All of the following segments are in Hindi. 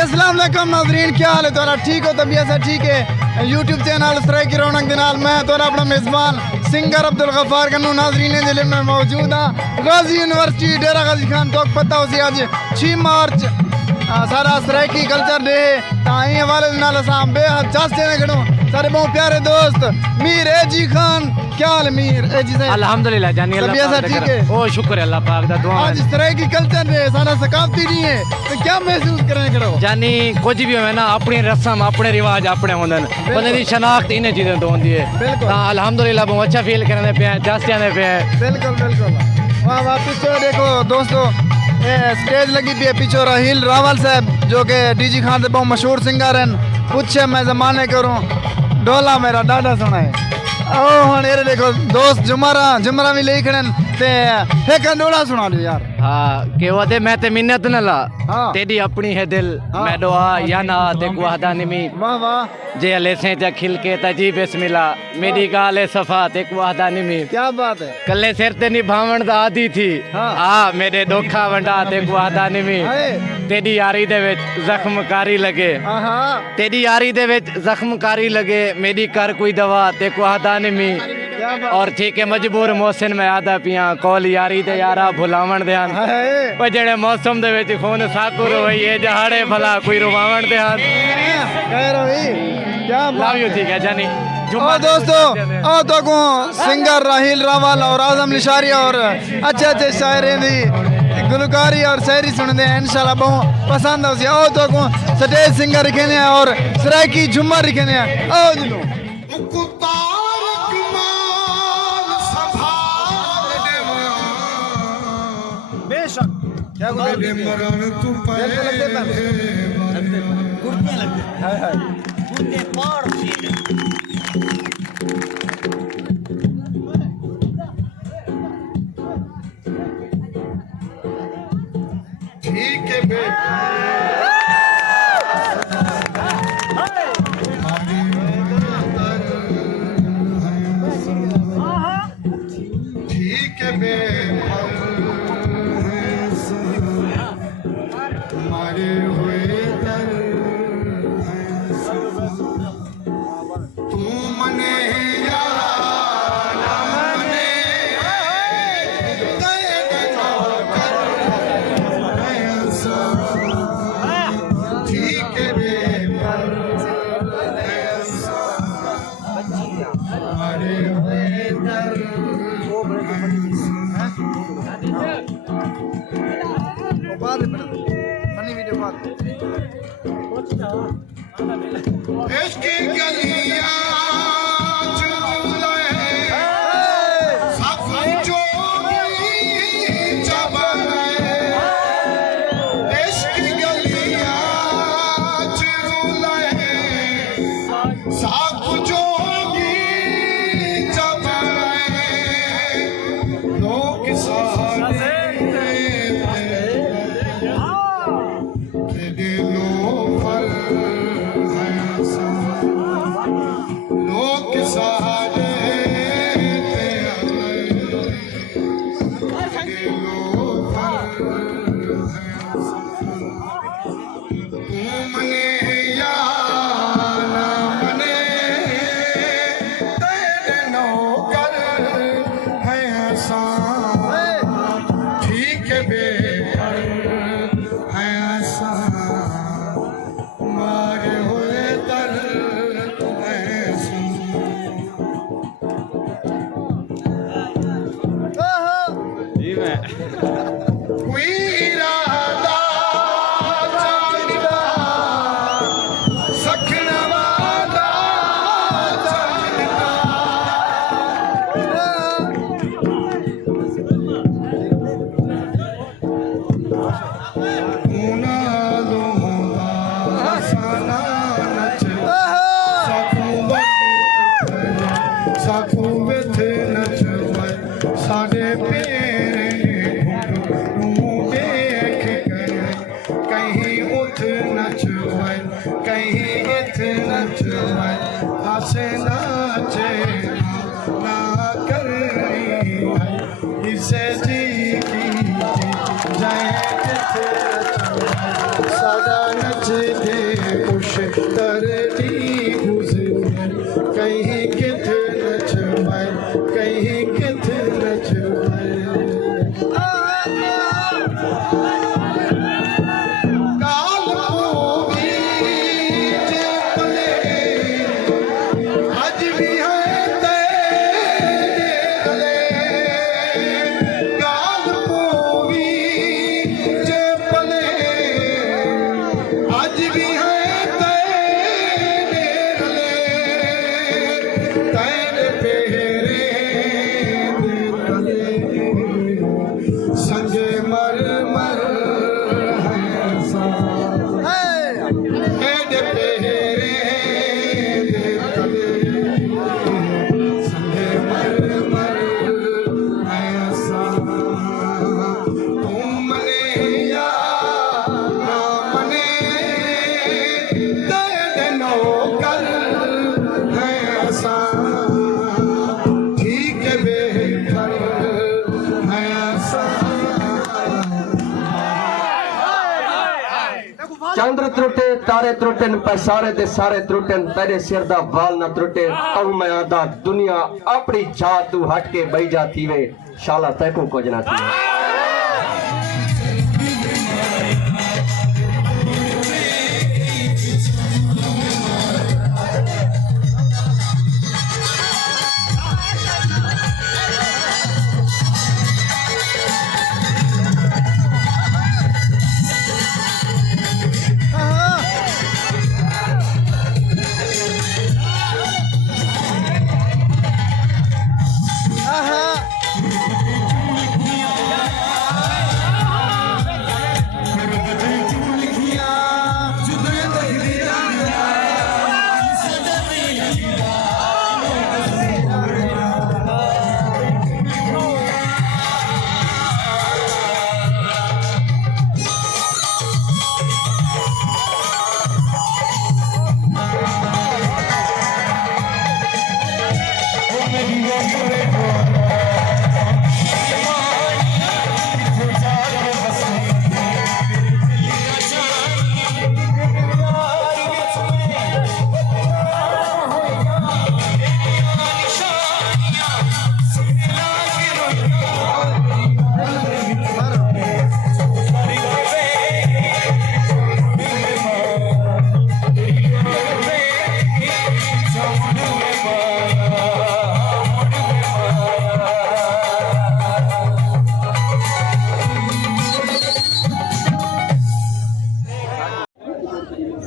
अस्सलाम वालेकुम नाज़रीन, क्या हाल है तुम्हारा? ठीक हो? तबीयत से ठीक है? यूट्यूब चैनल सराय की रौनक के नाल मैं तुम्हारा अपना मेज़बान सिंगर अब्दुल गफ्फार कन्नू नाज़रीन जिले में मौजूद हाँ। गाजी यूनिवर्सिटी डेरा गाजी खान तो पता हो सी अज 6 मार्च सारा सरायकी कल्चर डे ताई हवाले नाल असां बेहद चास्ते ने खड़ो सारे बहुत प्यारे दोस्त मीर एजी खान। क्या हाल मीर एजी साहब? अल्हम्दुलिल्लाह जानी अल्लाह तबीयत पाक ठीक दा है? ओ शुक्र है अल्लाह पाक दा दुआ आज सरायकी कल्चर डे सारा सकाफती नहीं है तो क्या महसूस करें खड़ो? जानी कुछ भी होवे ना अपनी रस्म अपने रिवाज अपने होंदन बंदे दी शनाख्त इन चीज़ें तो होंदी है। बिल्कुल। हां अल्हम्दुलिल्लाह बहुत अच्छा फील करने पे चास्ते ने पे बिल्कुल बिल्कुल। वाह वाह पीछे देखो दोस्तों स्टेज लगी थी पीछे राहिल रावल साहब जो कि डीजी खान से बहुत मशहूर सिंगर हैं। पूछे मैं जमाने करूँ डोला मेरा डाडा सुना है। ओ हाँ ये देखो दोस्त जुमरा भी ले खड़े ते एक डोला सुना दो यार। हां के वदे मैं ते मिन्नत न ला हाँ। तेरी अपनी है दिल हाँ। मैं दुआ या ना ते वहदा निमी वाह वाह जे अले से जा खिल के तजी बिस्मिल्ला मेरी गाले सफा ते वहदा निमी क्या बात है। कल्ले सिर ते निभावण दा आदी थी हाँ। आ मेरे दोखा वंडा ते वहदा निमी हाय तेरी यारी दे विच जख्मकारी लगे आहा तेरी यारी दे विच जख्मकारी लगे मेरी कर कोई दवा ते कुहदा निमी क्या बात और ठीक है मजबूर मोहसिन में आदा पिया कौल यारी दे यारा भुलावण ध्यान हाय ओ जेड़े मौसम दे विच खून साकुर होई है जहाड़े भला कोई रुवावण ध्यान कह रही क्या लव बात यू ठीक है जानी ओ दोस्तों ओ तो को सिंगर राहिल रावल और आजम निशारी और अच्छे अच्छे शायरी दी गुलकारी और शायरी सुनते हैं इंशाल्लाह बहुत पसंद हो सी। ओ तो को स्टेज सिंगर रखे हैं और सरायकी झुमर रखे हैं। ओ जिलो बेशक क्या गुरते लगते हाय हाय गुरते पार ठीक है बेटा ठीक है बेटा हमारे हुए दर तू मने या ना मने ठीक है बेटा हमारे हुए दर बाद में फनी वीडियो बाद इसकी गलियां झूले सब जो चबले इसकी गलियां झूले सब जो चबले लोग सारे लोग सारे तू मने या ना मने तेरे नौकर है आसान ठीक है बेपर है आसान मारे हुए दर जी मैं कोई इरादा जानिदा सखना वादा जानिदा मुना लोदा साना नच साखू विथ नच साडे पेरे देख कर कहीं उठ नच कहीं इथ नच हंसे नाचे ना करनी है इसे जी की जय सादा नच तरती गुजर कहीं किथ नचवाए कहीं किथ नचवाए काल पोवी जे पले अज भी है तेरे गले काल पोवी जे पले अज भी है तेरे गले तेरे पेरे दे तले संगे मर मर है सा तेरे पेरे दे तले संगे मर मर है सा तुम मने या ना मने तेरे नौकर है सा ठीक है बेहतर है सा चंद्र त्रुटे तारे त्रुटन पैसारे ते सारे त्रुटन तेरे सिर दा वाल न त्रुटे तू मैं आदा दुनिया अपनी जात तू हट के बई जा थीवे शाला तैको कुछ ना थी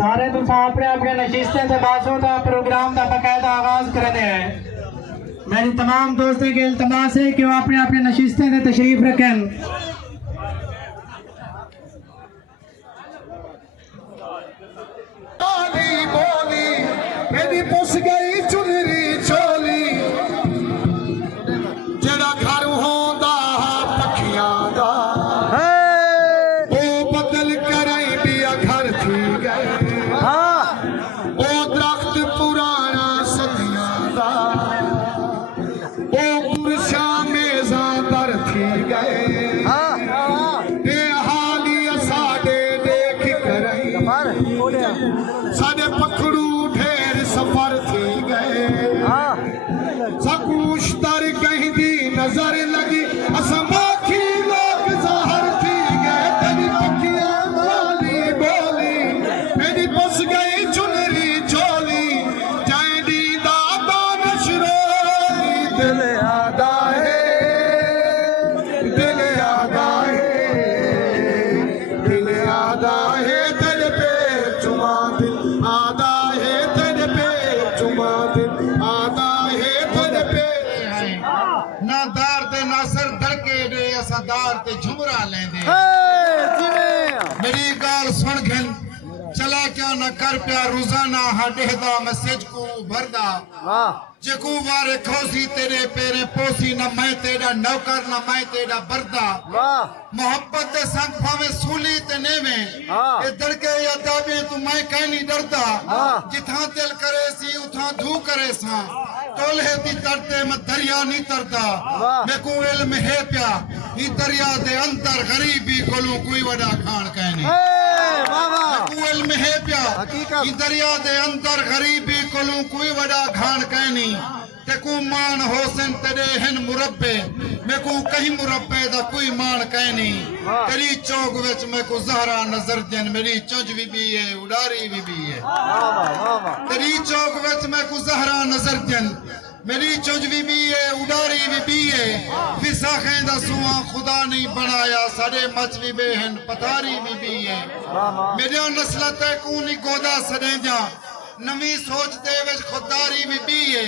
सारे तुम अपने अपने नशिस्तें से बासों का प्रोग्राम का बाकायदा आगाज करने हैं। मेरी तमाम दोस्तों के इल्तमास है कि वो अपने अपने नशिस्तें से तशरीफ रखें। बोली बोली मेरी पुस गई चुनरी चोली जेड़ा घर होंदा पखियां दा ओ बदल कराई बिया घर थी गए ओ दरख्त पुराना सदियां दा ओ कुर्सियां मेज़ां दर थी गए ए हाली साडे देख कराई साडे पखड़ू ढेर सफर थी गए सकूश तर कहीं दी नजर लगी असमाखी लोग ज़ाहर थी गए तेरी पखियां वाली बोली मेरी बस गई चुनरी चोली जाएंदी दादा नशरोली दिल आदा है दिल आदा है दिल आदा है तेरे पे चुमा दिल आदा है तेरे पे चुमा दिल आदा है तेरे पे ना दार ते नासर धड़के दे असदार ते झुमरा लेंदे मेरी गाल सुन घन चला क्या न कर प्या रोजाना हडेदा मैसेज को भरदा जेको वारे खोसी तेरे पेरे पोसी न मैं तेरा नौकर न मैं तेरा बरदा मोहब्बत दे संग भावे सूली ते नेवे ए दड़के या दावे तू मैं कहीं नहीं डरदा जिथा दिल करे सी उथा धू करे सा टोले दी तरते मैं दरिया नहीं तरदा मैं को इल्म है प्या ई दरिया दे अंदर गरीबी कोलू कोई वडा खान कहनी इल्म है प्या हकीकत। कि दरिया दे अंदर गरीबी कोलों कोई वड़ा घाण कहनी ते को मान होसन तेरे हन मुरब्बे मैं को कहीं मुरब्बे दा कोई मान कहनी तेरी चौक विच मैं को ज़हरा नजर दिन मेरी चुंझ भी है उडारी भी है तेरी चौक विच मैं को ज़हरा नजर दिन मेरी चुंझ भी है उडारी भी है फिसा खेंदा सुआ खुदा नहीं बनाया साडे मच भी बेहन पथारी भी है मेरे नस्ल ते को नहीं गोदा सदे जा नवी सोच दे विच खुदारी भी है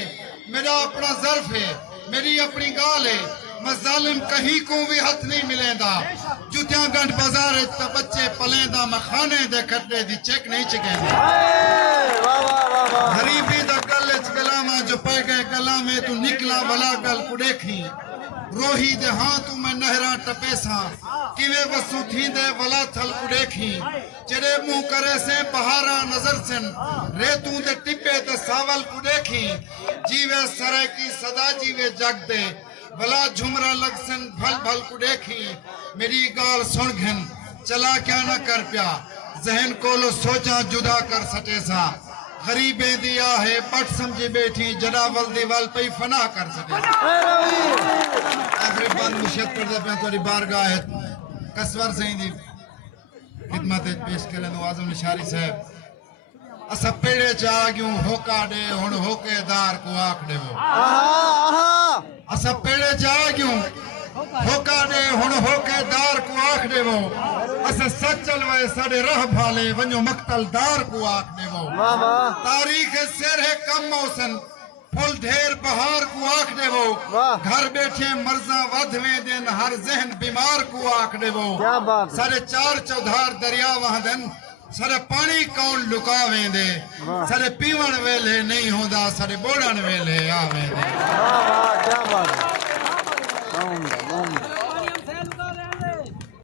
मेरा अपना ज़र्फ है मेरी अपनी गाल है मैं जालिम कहीं को भी हाथ नहीं मिलेंदा जुतियां गंढ बाजार ते बच्चे पलेंदा मैं खाने दे खड्डे दी चेक नहीं चकेंदा गरीबी दा गल च गलामा जो पै गए गला में तू निकला भला गल को देखी रोही दे हां तू मैं नहरा टपेसा किवे वसु थींदे वला थल को देखी जेड़े मुंह करे से बहारा नजर सन रेतू दे टिब्बे ते सावल को देखी जीवे सरे की सदा जीवे जग दे भला झुमरा लग सन भल भल को देखी मेरी गाल सुन घन चला क्या न कर प्या जहन कोलो सोचा जुदा कर सटे सा गरीबे दिया है पट समझी बैठी जड़ा वल दीवाल पे फना कर सके आखिरी बार मुशत कर दे पे तोरी बारगाह है कसवर सही दी खिदमत पेश करे नो आजम निशारी साहब असा पेड़े च आ गयूं होका दे हुन होकेदार को आख देवो असा पेड़े च आ गयूं होका दे हुन होकेदार को आख देवो असा सचल वे साडे रह भाले वञो मक्तलदार को आख देवो तारीख सिर है कम मौसन फुल ढेर बहार को आख देवो घर बैठे मर्जा वधवे दिन हर जहन बीमार को आख देवो सारे चार चौधार दरिया वहदन सारे पानी कौन लुकावे दे सारे पीवण वेले नहीं होंदा सारे बोड़न वेले आवे दे